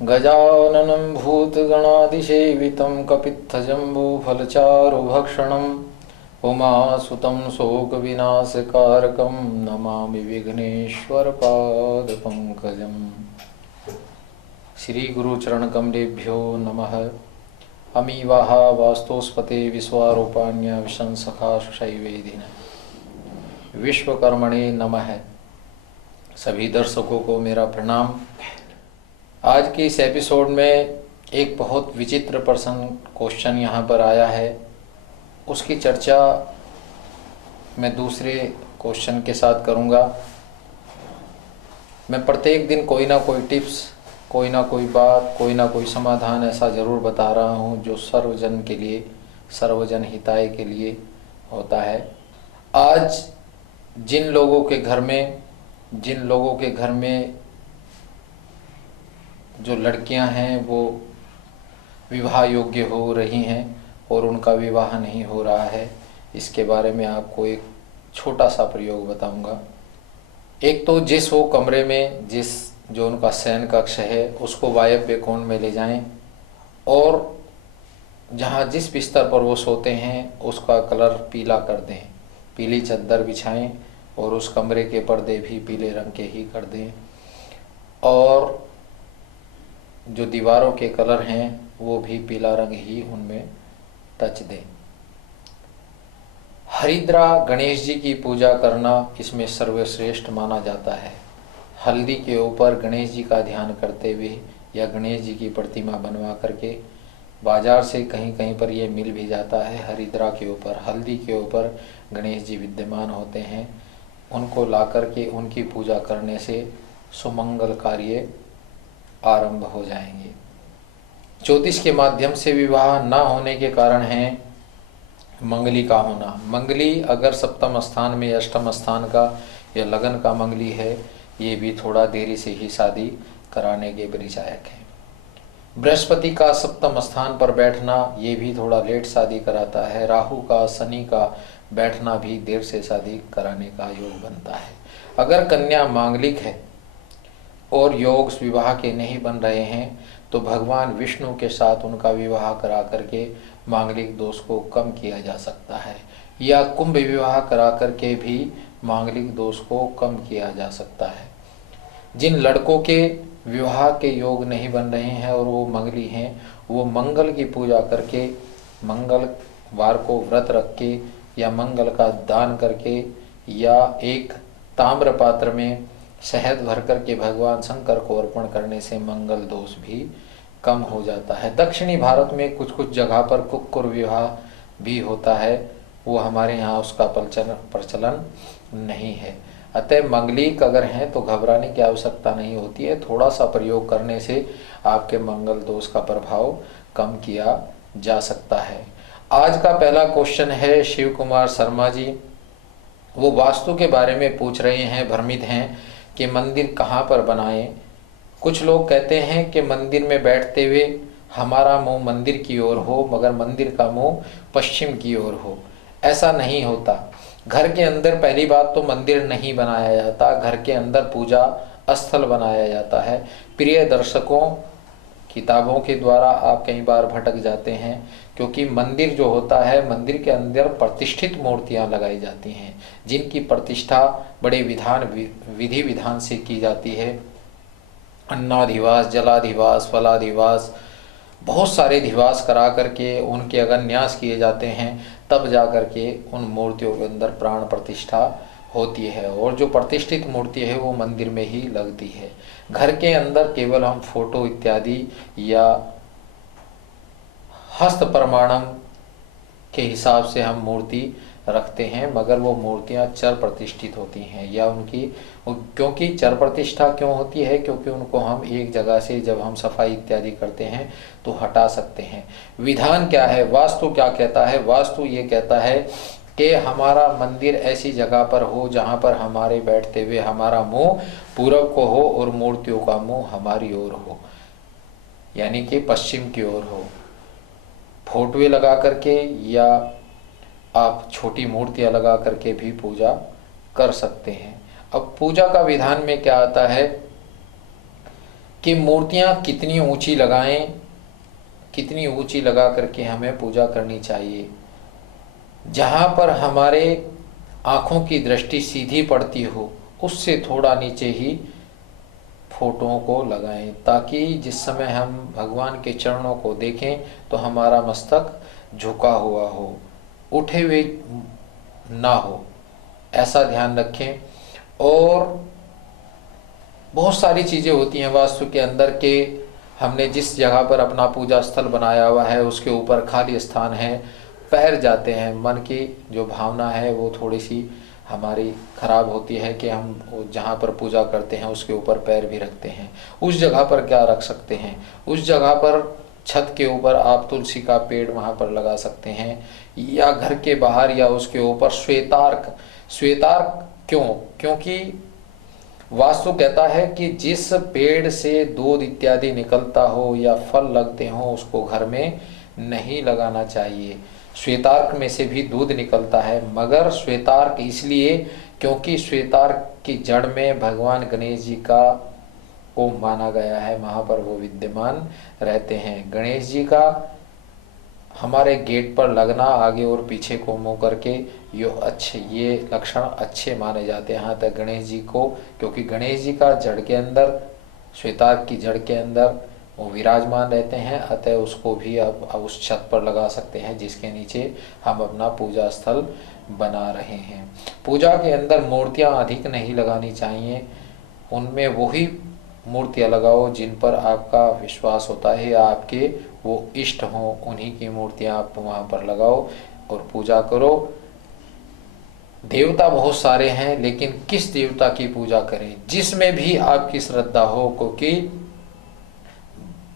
गजाननं भूतगणाधिसेवितं कपित्थजम्बूफलचारुभक्षणम् उमासुतं शोकविनाशकारकं नमामि विघ्नेश्वरपादपङ्कजम्। श्री गुरुचरण कमलेभ्यो नमः। अमीवाः वास्तोस्पते विश्वारूपाण्य विशंसखा शैवेदिन विश्वकर्मणे नमः। सभी दर्शकों को मेरा प्रणाम। आज के इस एपिसोड में एक बहुत विचित्र प्रश्न क्वेश्चन यहाँ पर आया है, उसकी चर्चा मैं दूसरे क्वेश्चन के साथ करूँगा। मैं प्रत्येक दिन कोई ना कोई टिप्स, कोई ना कोई बात, कोई ना कोई समाधान ऐसा ज़रूर बता रहा हूँ जो सर्वजन के लिए, सर्वजन हिताय के लिए होता है। आज जिन लोगों के घर में जो लड़कियां हैं वो विवाह योग्य हो रही हैं और उनका विवाह नहीं हो रहा है, इसके बारे में आपको एक छोटा सा प्रयोग बताऊंगा। एक तो जिस वो कमरे में जो उनका शयन कक्ष है उसको वायव्य कोण में ले जाएं और जहाँ जिस बिस्तर पर वो सोते हैं उसका कलर पीला कर दें, पीली चादर बिछाएं और उस कमरे के पर्दे भी पीले रंग के ही कर दें और जो दीवारों के कलर हैं वो भी पीला रंग ही उनमें टच दें। हरिद्रा गणेश जी की पूजा करना इसमें सर्वश्रेष्ठ माना जाता है। हल्दी के ऊपर गणेश जी का ध्यान करते हुए या गणेश जी की प्रतिमा बनवा करके, बाजार से कहीं कहीं पर ये मिल भी जाता है, हरिद्रा के ऊपर, हल्दी के ऊपर गणेश जी विद्यमान होते हैं, उनको ला करके उनकी पूजा करने से सुमंगल कार्य आरंभ हो जाएंगे। ज्योतिष के माध्यम से विवाह न होने के कारण है मंगली का होना। मंगली अगर सप्तम स्थान में, अष्टम स्थान का या लगन का मंगली है, ये भी थोड़ा देरी से ही शादी कराने के परिचायक है। बृहस्पति का सप्तम स्थान पर बैठना ये भी थोड़ा लेट शादी कराता है। राहु का, शनि का बैठना भी देर से शादी कराने का योग बनता है। अगर कन्या मांगलिक है और योग विवाह के नहीं बन रहे हैं तो भगवान विष्णु के साथ उनका विवाह करा करके मांगलिक दोष को कम किया जा सकता है, या कुंभ विवाह करा करके भी मांगलिक दोष को कम किया जा सकता है। जिन लड़कों के विवाह के योग नहीं बन रहे हैं और वो मंगली हैं, वो मंगल की पूजा करके, मंगलवार को व्रत रख के या मंगल का दान करके या एक ताम्र पात्र में शहद भर करके भगवान शंकर को अर्पण करने से मंगल दोष भी कम हो जाता है। दक्षिणी भारत में कुछ कुछ जगह पर कुक्कुर विवाह भी होता है, वो हमारे यहाँ उसका प्रचलन नहीं है। अतः मंगलिक अगर हैं तो घबराने की आवश्यकता नहीं होती है, थोड़ा सा प्रयोग करने से आपके मंगल दोष का प्रभाव कम किया जा सकता है। आज का पहला क्वेश्चन है शिव कुमार शर्मा जी। वो वास्तु के बारे में पूछ रहे हैं, भ्रमित हैं कि मंदिर कहाँ पर बनाएं। कुछ लोग कहते हैं कि मंदिर में बैठते हुए हमारा मुंह मंदिर की ओर हो मगर मंदिर का मुंह पश्चिम की ओर हो। ऐसा नहीं होता। घर के अंदर पहली बात तो मंदिर नहीं बनाया जाता, घर के अंदर पूजा स्थल बनाया जाता है। प्रिय दर्शकों, किताबों के द्वारा आप कई बार भटक जाते हैं, क्योंकि मंदिर जो होता है, मंदिर के अंदर प्रतिष्ठित मूर्तियां लगाई जाती हैं जिनकी प्रतिष्ठा बड़े विधि विधान से की जाती है। अन्नाधिवास, जलाधिवास, फलाधिवास, बहुत सारे धिवास करा करके उनके अगर न्यास किए जाते हैं, तब जा करके उन मूर्तियों के अंदर प्राण प्रतिष्ठा होती है और जो प्रतिष्ठित मूर्ति है वो मंदिर में ही लगती है। घर के अंदर केवल हम फोटो इत्यादि या हस्त प्रमाणम के हिसाब से हम मूर्ति रखते हैं, मगर वो मूर्तियां चर प्रतिष्ठित होती हैं या क्योंकि चर प्रतिष्ठा क्यों होती है, क्योंकि उनको हम एक जगह से जब हम सफाई इत्यादि करते हैं तो हटा सकते हैं। विधान क्या है, वास्तु क्या कहता है? वास्तु ये कहता है कि हमारा मंदिर ऐसी जगह पर हो जहाँ पर हमारे बैठते हुए हमारा मुंह पूरब को हो और मूर्तियों का मुंह हमारी ओर हो, यानी कि पश्चिम की ओर हो। फोटोएं लगा करके या आप छोटी मूर्तियां लगा करके भी पूजा कर सकते हैं। अब पूजा का विधान में क्या आता है कि मूर्तियां कितनी ऊंची लगाएं, कितनी ऊंची लगा करके हमें पूजा करनी चाहिए। जहां पर हमारे आंखों की दृष्टि सीधी पड़ती हो उससे थोड़ा नीचे ही फोटों को लगाएं, ताकि जिस समय हम भगवान के चरणों को देखें तो हमारा मस्तक झुका हुआ हो, उठे हुए ना हो, ऐसा ध्यान रखें। और बहुत सारी चीज़ें होती हैं वास्तु के अंदर के, हमने जिस जगह पर अपना पूजा स्थल बनाया हुआ है उसके ऊपर खाली स्थान है, पैर जाते हैं, मन की जो भावना है वो थोड़ी सी हमारी खराब होती है कि हम जहाँ पर पूजा करते हैं उसके ऊपर पैर भी रखते हैं। उस जगह पर क्या रख सकते हैं, उस जगह पर छत के ऊपर आप तुलसी का पेड़ वहाँ पर लगा सकते हैं, या घर के बाहर या उसके ऊपर श्वेतार्क। श्वेतार्क क्यों? क्योंकि वास्तु कहता है कि जिस पेड़ से दूध इत्यादि निकलता हो या फल लगते हो उसको घर में नहीं लगाना चाहिए। श्वेतार्क में से भी दूध निकलता है, मगर श्वेतार्क इसलिए क्योंकि श्वेतार्क की जड़ में भगवान गणेश जी का को माना गया है, वहाँ पर वो विद्यमान रहते हैं। गणेश जी का हमारे गेट पर लगना आगे और पीछे को मुँह करके ये लक्षण अच्छे माने जाते हैं। यहाँ तक गणेश जी को, क्योंकि गणेश जी का जड़ के अंदर, श्वेतार्क की जड़ के अंदर वो विराजमान रहते हैं, अतः उसको भी अब उस छत पर लगा सकते हैं जिसके नीचे हम अपना पूजा स्थल बना रहे हैं। पूजा के अंदर मूर्तियाँ अधिक नहीं लगानी चाहिए, उनमें वही मूर्तियाँ लगाओ जिन पर आपका विश्वास होता है या आपके वो इष्ट हों, उन्हीं की मूर्तियाँ आप वहाँ पर लगाओ और पूजा करो। देवता बहुत सारे हैं, लेकिन किस देवता की पूजा करें, जिसमें भी आपकी श्रद्धा हो, क्योंकि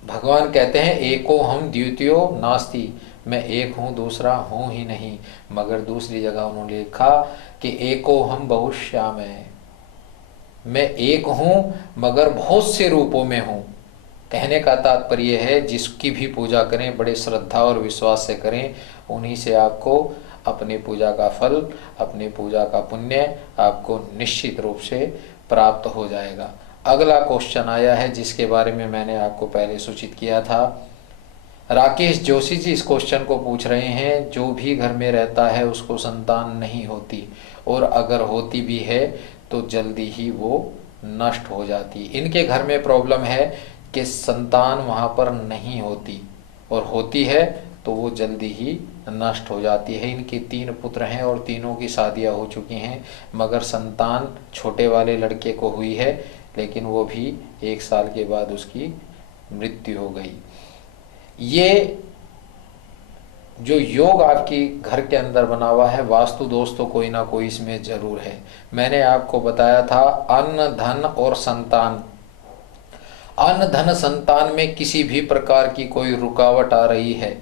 भगवान कहते हैं एको हम द्वितीयो नास्ति, मैं एक हूँ दूसरा हूँ ही नहीं। मगर दूसरी जगह उन्होंने लिखा कि एको हम बहुश्याम है, मैं एक हूँ मगर बहुत से रूपों में हूँ। कहने का तात्पर्य है जिसकी भी पूजा करें बड़े श्रद्धा और विश्वास से करें, उन्हीं से आपको अपने पूजा का फल, अपने पूजा का पुण्य आपको निश्चित रूप से प्राप्त हो जाएगा। अगला क्वेश्चन आया है जिसके बारे में मैंने आपको पहले सूचित किया था। राकेश जोशी जी इस क्वेश्चन को पूछ रहे हैं, जो भी घर में रहता है उसको संतान नहीं होती, और अगर होती भी है तो जल्दी ही वो नष्ट हो जाती। इनके घर में प्रॉब्लम है कि संतान वहाँ पर नहीं होती, और होती है तो वो जल्दी ही नष्ट हो जाती है। इनके 3 पुत्र हैं और तीनों की शादियाँ हो चुकी हैं, मगर संतान छोटे वाले लड़के को हुई है, लेकिन वो भी 1 साल के बाद उसकी मृत्यु हो गई। ये जो योग आपकी घर के अंदर बना हुआ है, वास्तु दोष तो कोई ना कोई इसमें जरूर है। मैंने आपको बताया था अन्न धन और संतान, अन्न धन संतान में किसी भी प्रकार की कोई रुकावट आ रही है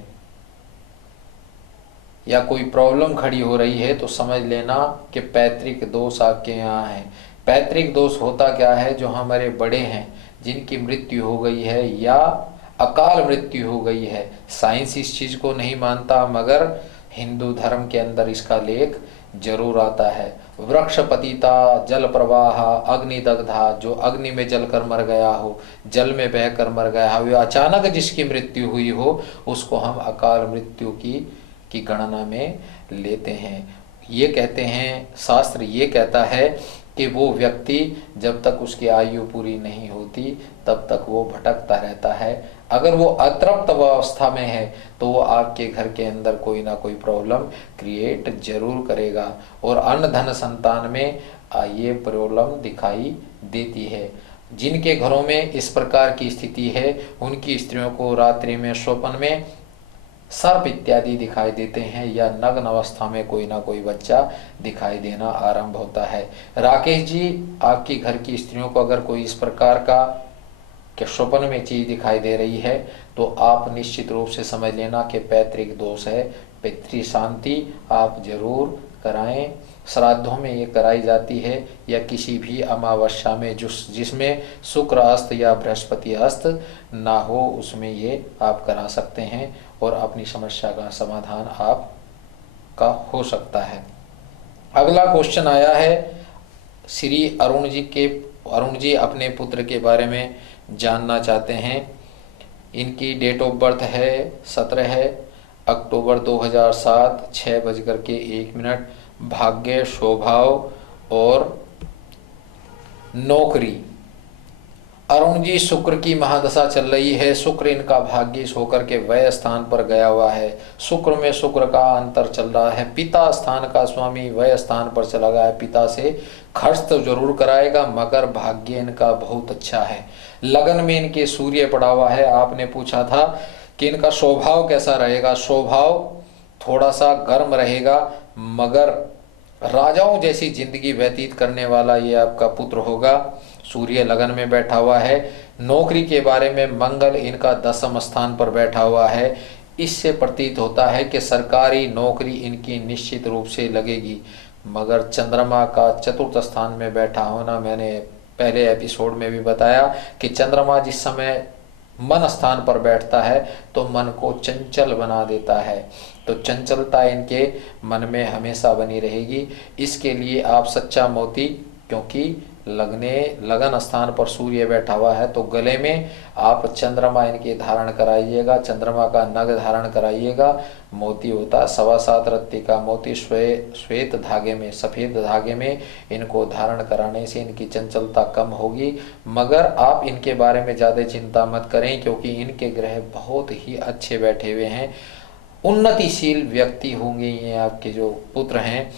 या कोई प्रॉब्लम खड़ी हो रही है तो समझ लेना कि पैतृक दोष आपके यहाँ है। पैतृक दोष होता क्या है, जो हमारे बड़े हैं जिनकी मृत्यु हो गई है या अकाल मृत्यु हो गई है। साइंस इस चीज को नहीं मानता, मगर हिंदू धर्म के अंदर इसका लेख जरूर आता है। वृक्ष पतिता, जल प्रवाह, अग्नि दग्धा, जो अग्नि में जलकर मर गया हो, जल में बहकर मर गया हो, या अचानक जिसकी मृत्यु हुई हो, उसको हम अकाल मृत्यु की गणना में लेते हैं। ये कहते हैं, शास्त्र ये कहता है कि वो व्यक्ति जब तक उसकी आयु पूरी नहीं होती तब तक वो भटकता रहता है। अगर वो अतृप्त अवस्था में है तो वो आपके घर के अंदर कोई ना कोई प्रॉब्लम क्रिएट जरूर करेगा, और अन्न धन संतान में ये प्रॉब्लम दिखाई देती है। जिनके घरों में इस प्रकार की स्थिति है उनकी स्त्रियों को रात्रि में स्वप्न में सर्प इत्यादि दिखाई देते हैं, या नग्न अवस्था में कोई ना कोई बच्चा दिखाई देना आरंभ होता है। राकेश जी, आपकी घर की स्त्रियों को अगर कोई इस प्रकार का कि स्वप्न में चीज दिखाई दे रही है तो आप निश्चित रूप से समझ लेना कि पैतृक दोष है। पितृ शांति आप जरूर कराएं। श्राद्धों में ये कराई जाती है, या किसी भी अमावस्या में जिसमें शुक्र अस्त या बृहस्पति अस्त ना हो उसमें ये आप करा सकते हैं, और अपनी समस्या का समाधान आपका हो सकता है। अगला क्वेश्चन आया है श्री अरुण जी अपने पुत्र के बारे में जानना चाहते हैं। इनकी डेट ऑफ बर्थ है 17 अक्टूबर 2007, 6:01। भाग्य, स्वभाव और नौकरी। अरुण जी, शुक्र की महादशा चल रही है। शुक्र इनका भाग्यश होकर के व्यय स्थान पर गया हुआ है। शुक्र में शुक्र का अंतर चल रहा है। पिता स्थान का स्वामी व्यय स्थान पर चला गया है। पिता से खर्च तो जरूर कराएगा, मगर भाग्य इनका बहुत अच्छा है। लगन में इनके सूर्य पड़ा हुआ है। आपने पूछा था कि इनका स्वभाव कैसा रहेगा। स्वभाव थोड़ा सा गर्म रहेगा, मगर राजाओं जैसी जिंदगी व्यतीत करने वाला ये आपका पुत्र होगा। सूर्य लगन में बैठा हुआ है। नौकरी के बारे में मंगल इनका 10वें स्थान पर बैठा हुआ है। इससे प्रतीत होता है कि सरकारी नौकरी इनकी निश्चित रूप से लगेगी, मगर चंद्रमा का 4th स्थान में बैठा होना, मैंने पहले एपिसोड में भी बताया कि चंद्रमा जिस समय मन स्थान पर बैठता है तो मन को चंचल बना देता है, तो चंचलता इनके मन में हमेशा बनी रहेगी। इसके लिए आप सच्चा मोती, क्योंकि लगन स्थान पर सूर्य बैठा हुआ है, तो गले में आप चंद्रमा इनके धारण कराइएगा। चंद्रमा का नग धारण कराइएगा। मोती होता 7.25 रत्ती का मोती श्वेत धागे में, सफेद धागे में इनको धारण कराने से इनकी चंचलता कम होगी। मगर आप इनके बारे में ज्यादा चिंता मत करें, क्योंकि इनके ग्रह बहुत ही अच्छे बैठे हुए हैं। उन्नतिशील व्यक्ति होंगे ये आपके जो पुत्र हैं,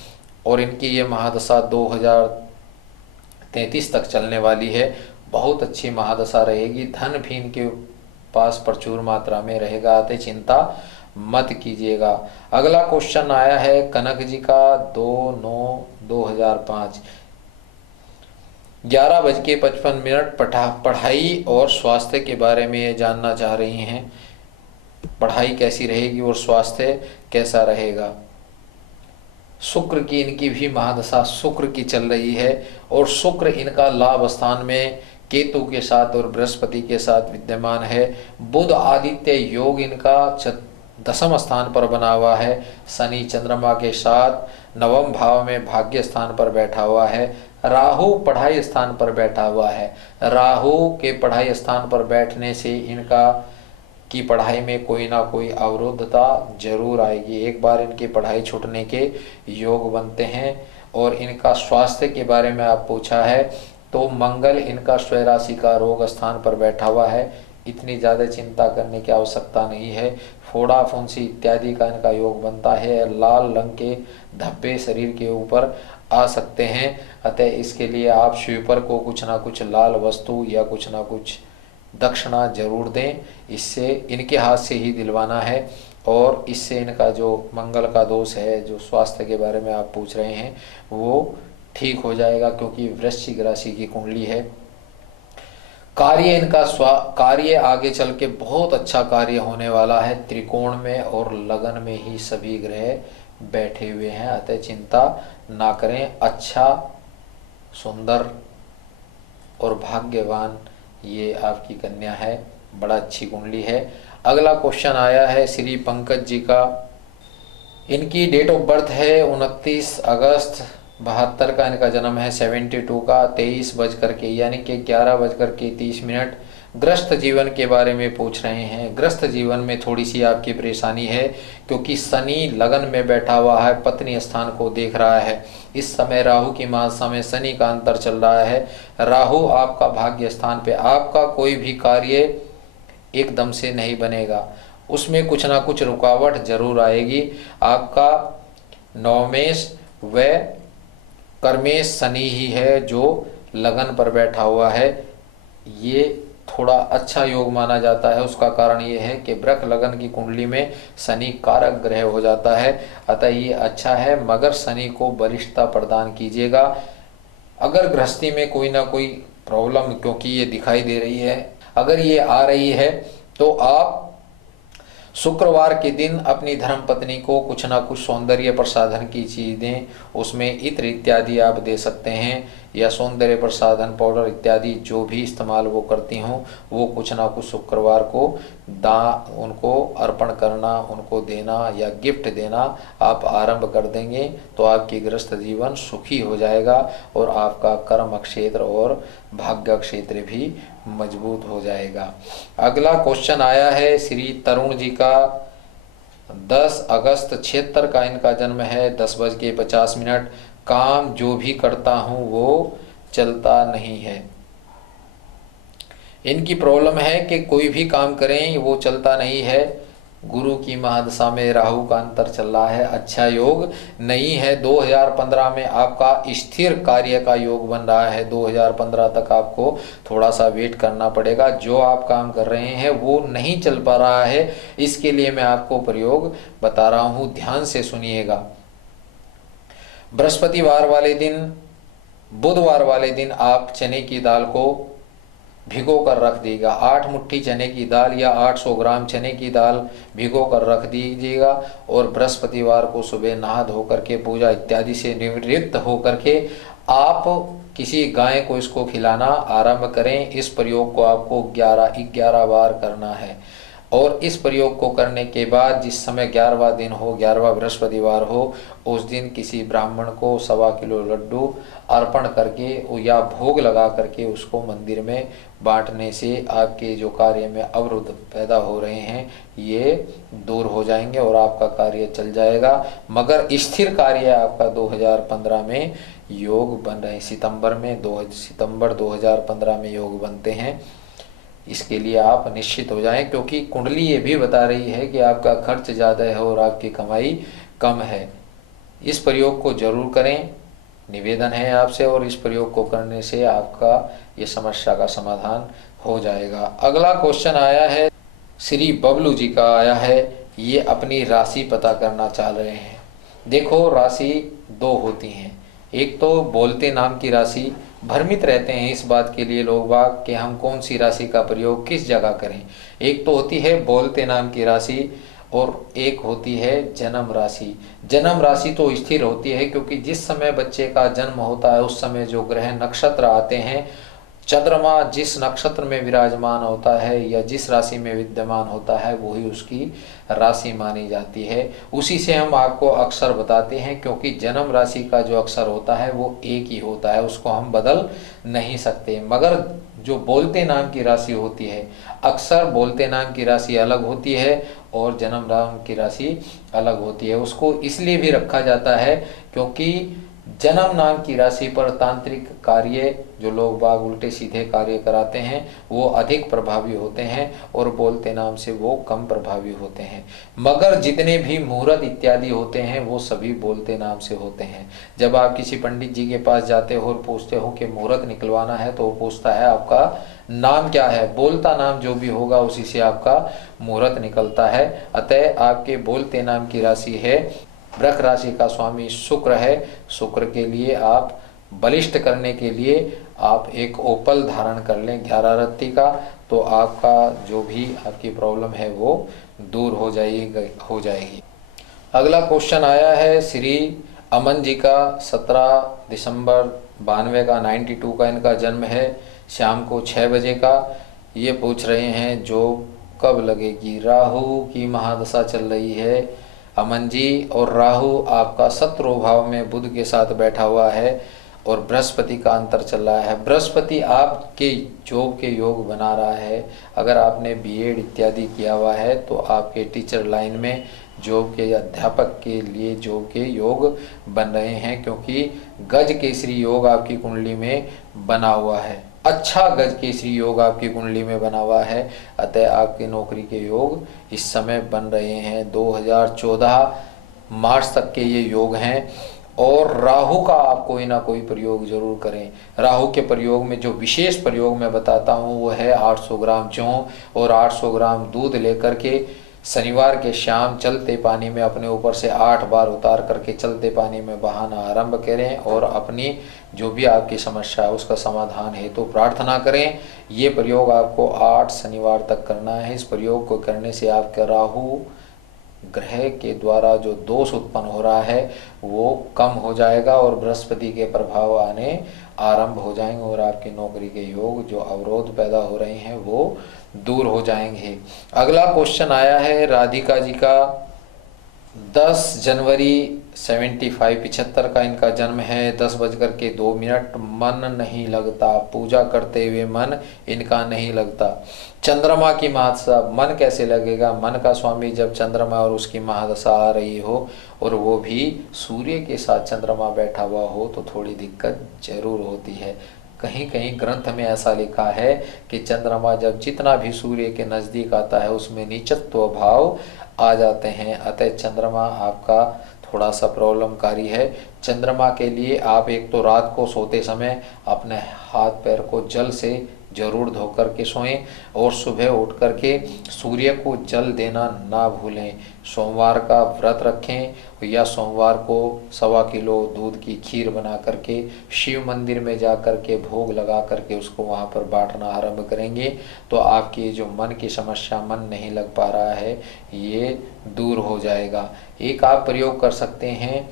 और इनकी ये महादशा 2033 तक चलने वाली है। बहुत अच्छी महादशा रहेगी। धन भी इनके पास प्रचुर मात्रा में रहेगा। अतः चिंता मत कीजिएगा। अगला क्वेश्चन आया है कनक जी का 2/9/2005, 11:55। पढ़ाई और स्वास्थ्य के बारे में ये जानना चाह रही हैं। पढ़ाई कैसी रहेगी और स्वास्थ्य कैसा रहेगा। शुक्र की इनकी भी महादशा शुक्र की चल रही है, और शुक्र इनका लाभ स्थान में केतु के साथ और बृहस्पति के साथ विद्यमान है। बुध आदित्य योग इनका 10वें स्थान पर बना हुआ है। शनि चंद्रमा के साथ 9वें भाव में भाग्य स्थान पर बैठा हुआ है। राहु पढ़ाई स्थान पर बैठा हुआ है। राहु के पढ़ाई स्थान पर बैठने से इनका की पढ़ाई में कोई ना कोई अवरोधता जरूर आएगी। एक बार इनकी पढ़ाई छूटने के योग बनते हैं। और इनका स्वास्थ्य के बारे में आप पूछा है, तो मंगल इनका स्वयं राशि का रोग स्थान पर बैठा हुआ है। इतनी ज़्यादा चिंता करने की आवश्यकता नहीं है। फोड़ा फुंसी इत्यादि का इनका योग बनता है। लाल रंग के धब्बे शरीर के ऊपर आ सकते हैं। अतः इसके लिए आप स्वीपर को कुछ ना कुछ लाल वस्तु या कुछ ना कुछ दक्षिणा जरूर दें। इससे इनके हाथ से ही दिलवाना है, और इससे इनका जो मंगल का दोष है, जो स्वास्थ्य के बारे में आप पूछ रहे हैं, वो ठीक हो जाएगा, क्योंकि वृश्चिक राशि की कुंडली है। कार्य इनका कार्य आगे चल के बहुत अच्छा कार्य होने वाला है। त्रिकोण में और लगन में ही सभी ग्रह बैठे हुए हैं। अतः चिंता ना करें। अच्छा, सुंदर और भाग्यवान ये आपकी कन्या है। बड़ा अच्छी कुंडली है। अगला क्वेश्चन आया है श्री पंकज जी का। इनकी डेट ऑफ बर्थ है 29 अगस्त 72 का इनका जन्म है। 72 का 23 यानी कि 11:30। ग्रस्त जीवन के बारे में पूछ रहे हैं। ग्रस्त जीवन में थोड़ी सी आपकी परेशानी है, क्योंकि शनि लगन में बैठा हुआ है, पत्नी स्थान को देख रहा है। इस समय राहु की महादशा में शनि का अंतर चल रहा है। राहु आपका भाग्य स्थान पे, आपका कोई भी कार्य एकदम से नहीं बनेगा, उसमें कुछ ना कुछ रुकावट जरूर आएगी। आपका नवमेश व कर्मेश शनि ही है जो लगन पर बैठा हुआ है। ये थोड़ा अच्छा योग माना जाता है। उसका कारण ये है कि वृक लगन की कुंडली में शनि कारक ग्रह हो जाता है। अतः ये अच्छा है, मगर शनि को बलिष्ठता प्रदान कीजिएगा। अगर गृहस्थी में कोई ना कोई प्रॉब्लम, क्योंकि ये दिखाई दे रही है, अगर ये आ रही है, तो आप शुक्रवार के दिन अपनी धर्मपत्नी को कुछ ना कुछ सौंदर्य प्रसाधन की चीज दें। उसमें इत्र इत्यादि आप दे सकते हैं। या सौंदर्य प्रसाधन पाउडर इत्यादि जो भी इस्तेमाल वो करती हूँ, वो कुछ ना कुछ शुक्रवार को उनको अर्पण करना, उनको देना या गिफ्ट देना आप आरंभ कर देंगे तो आपकी गृहस्थ जीवन सुखी हो जाएगा और आपका कर्म क्षेत्र और भाग्य क्षेत्र भी मजबूत हो जाएगा। अगला क्वेश्चन आया है श्री तरुण जी का, 10 अगस्त 76 का इनका जन्म है, 10:50। काम जो भी करता हूँ वो चलता नहीं है। इनकी प्रॉब्लम है कि कोई भी काम करें वो चलता नहीं है। गुरु की महादशा में राहु का अंतर चल रहा है, अच्छा योग नहीं है। 2015 में आपका स्थिर कार्य का योग बन रहा है। 2015 तक आपको थोड़ा सा वेट करना पड़ेगा। जो आप काम कर रहे हैं वो नहीं चल पा रहा है, इसके लिए मैं आपको प्रयोग बता रहा हूँ, ध्यान से सुनिएगा। बृहस्पतिवार वाले दिन, बुधवार वाले दिन आप चने की दाल को भिगो कर रख दीजिएगा। 8 मुट्ठी चने की दाल या 800 ग्राम चने की दाल भिगो कर रख दीजिएगा और बृहस्पतिवार को सुबह नहा धो करके पूजा इत्यादि से निवृत्त हो करके आप किसी गाय को इसको खिलाना आरंभ करें। इस प्रयोग को आपको 11 बार करना है और इस प्रयोग को करने के बाद जिस समय 11वां दिन हो, 11वां बृहस्पतिवार हो, उस दिन किसी ब्राह्मण को 1.25 किलो लड्डू अर्पण करके या भोग लगा करके उसको मंदिर में बांटने से आपके जो कार्य में अवरोध पैदा हो रहे हैं ये दूर हो जाएंगे और आपका कार्य चल जाएगा। मगर स्थिर कार्य आपका 2015 में योग बन रहे हैं। सितंबर 2015 में योग बनते हैं। इसके लिए आप निश्चित हो जाएं, क्योंकि कुंडली ये भी बता रही है कि आपका खर्च ज़्यादा है और आपकी कमाई कम है। इस प्रयोग को जरूर करें, निवेदन है आपसे, और इस प्रयोग को करने से आपका ये समस्या का समाधान हो जाएगा। अगला क्वेश्चन आया है श्री बबलू जी का आया है, ये अपनी राशि पता करना चाह रहे हैं। देखो, राशि 2 होती हैं। एक तो बोलते नाम की राशि, भ्रमित रहते हैं इस बात के लिए लोग बाग कि हम कौन सी राशि का प्रयोग किस जगह करें। एक तो होती है बोलते नाम की राशि और एक होती है जन्म राशि। जन्म राशि तो स्थिर होती है, क्योंकि जिस समय बच्चे का जन्म होता है उस समय जो ग्रह नक्षत्र आते हैं, चंद्रमा जिस नक्षत्र में विराजमान होता है या जिस राशि में विद्यमान होता है वही उसकी राशि मानी जाती है। उसी से हम आपको अक्षर बताते हैं, क्योंकि जन्म राशि का जो अक्षर होता है वो एक ही होता है, उसको हम बदल नहीं सकते। मगर जो बोलते नाम की राशि होती है, अक्सर बोलते नाम की राशि अलग होती है और जन्म नाम की राशि अलग होती है। उसको इसलिए भी रखा जाता है क्योंकि जन्म नाम की राशि पर तांत्रिक कार्य जो लोग बाग उल्टे सीधे कार्य कराते हैं वो अधिक प्रभावी होते हैं और बोलते नाम से वो कम प्रभावी होते हैं। मगर जितने भी मुहूर्त इत्यादि होते हैं वो सभी बोलते नाम से होते हैं। जब आप किसी पंडित जी के पास जाते हो और पूछते हो कि मुहूर्त निकलवाना है तो वो पूछता है आपका नाम क्या है, बोलता नाम जो भी होगा उसी से आपका मुहूर्त निकलता है। अतः आपके बोलते नाम की राशि है, वृक राशि का स्वामी शुक्र है। शुक्र के लिए आप बलिष्ठ करने के लिए आप एक ओपल धारण कर लें 11 रत्ती का, तो आपका जो भी आपकी प्रॉब्लम है वो दूर हो जाएगी। अगला क्वेश्चन आया है श्री अमन जी का, 17 दिसंबर 92 का, 92 का इनका जन्म है, शाम को 6 बजे का। ये पूछ रहे हैं जो कब लगेगी। राहु की महादशा चल रही है अमन जी, और राहु आपका शत्रु भाव में बुध के साथ बैठा हुआ है और बृहस्पति का अंतर चल रहा है। बृहस्पति आपके जॉब के योग बना रहा है। अगर आपने बीएड इत्यादि किया हुआ है तो आपके टीचर लाइन में जॉब के अध्यापक के लिए जॉब के योग बन रहे हैं, क्योंकि गज केसरी योग आपकी कुंडली में बना हुआ है। अच्छा गज केसरी योग आपकी कुंडली में बना हुआ है, अतः आपकी नौकरी के योग इस समय बन रहे हैं। 2014 मार्च तक के ये योग हैं। और राहु का आप कोई ना कोई प्रयोग जरूर करें। राहु के प्रयोग में जो विशेष प्रयोग मैं बताता हूँ वो है 800 ग्राम जौ और 800 ग्राम दूध लेकर के शनिवार के शाम चलते पानी में अपने ऊपर से 8 बार उतार करके चलते पानी में बहाना आरंभ करें और अपनी जो भी आपकी समस्या है उसका समाधान है तो प्रार्थना करें। ये प्रयोग आपको 8 शनिवार तक करना है। इस प्रयोग को करने से आपका राहु ग्रह के द्वारा जो दोष उत्पन्न हो रहा है वो कम हो जाएगा और बृहस्पति के प्रभाव आने आरंभ हो जाएंगे और आपकी नौकरी के योग जो अवरोध पैदा हो रहे हैं वो दूर हो जाएंगे। अगला क्वेश्चन आया है राधिका जी का, 10 जनवरी 75 का इनका जन्म है, 10:02। मन नहीं लगता, पूजा करते हुए मन इनका नहीं लगता। चंद्रमा की महादशा, मन कैसे लगेगा? मन का स्वामी जब चंद्रमा और उसकी महादशा आ रही हो और वो भी सूर्य के साथ चंद्रमा बैठा हुआ हो तो थोड़ी दिक्कत जरूर होती है। कहीं कहीं ग्रंथ में ऐसा लिखा है कि चंद्रमा जब जितना भी सूर्य के नज़दीक आता है उसमें नीचत्व भाव आ जाते हैं। अतः चंद्रमा आपका थोड़ा सा प्रॉब्लमकारी है। चंद्रमा के लिए आप एक तो रात को सोते समय अपने हाथ पैर को जल से जरूर धो करके सोएं और सुबह उठ करके सूर्य को जल देना ना भूलें। सोमवार का व्रत रखें या सोमवार को 1.25 किलो दूध की खीर बना करके शिव मंदिर में जा करके भोग लगा करके उसको वहाँ पर बांटना आरंभ करेंगे तो आपकी जो मन की समस्या, मन नहीं लग पा रहा है, ये दूर हो जाएगा। एक आप प्रयोग कर सकते हैं,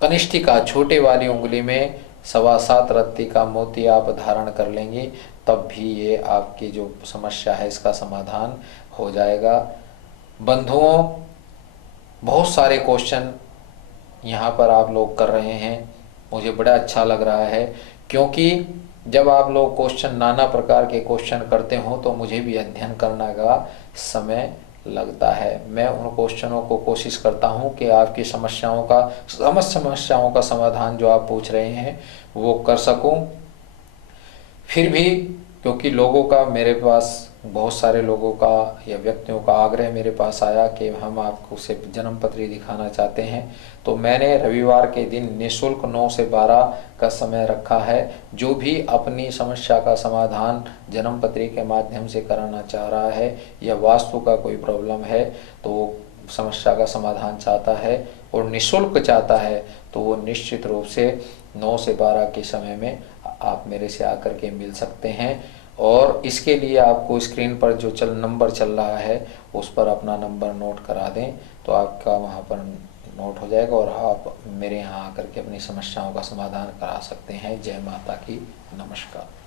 कनिष्ठिका छोटे वाली उंगली में 7.25 रत्ती का मोती आप धारण कर लेंगे तब भी ये आपकी जो समस्या है इसका समाधान हो जाएगा। बंधुओं, बहुत सारे क्वेश्चन यहाँ पर आप लोग कर रहे हैं, मुझे बड़ा अच्छा लग रहा है क्योंकि जब आप लोग क्वेश्चन नाना प्रकार के क्वेश्चन करते हो तो मुझे भी अध्ययन करने का समय लगता है। मैं उन क्वेश्चनों को कोशिश करता हूं कि आपकी समस्याओं का समाधान जो आप पूछ रहे हैं वो कर सकूं। फिर भी क्योंकि लोगों का, मेरे पास बहुत सारे लोगों का या व्यक्तियों का आग्रह मेरे पास आया कि हम आपको से जन्म पत्री दिखाना चाहते हैं तो मैंने रविवार के दिन निःशुल्क 9 से 12 का समय रखा है। जो भी अपनी समस्या का समाधान जन्म पत्री के माध्यम से कराना चाह रहा है या वास्तु का कोई प्रॉब्लम है तो वो समस्या का समाधान चाहता है और निःशुल्क चाहता है तो वो निश्चित रूप से 9 से 12 के समय में आप मेरे से आकर के मिल सकते हैं। और इसके लिए आपको स्क्रीन पर जो नंबर चल रहा है उस पर अपना नंबर नोट करा दें तो आपका वहाँ पर नोट हो जाएगा और आप मेरे यहाँ आकर के अपनी समस्याओं का समाधान करा सकते हैं। जय माता की, नमस्कार।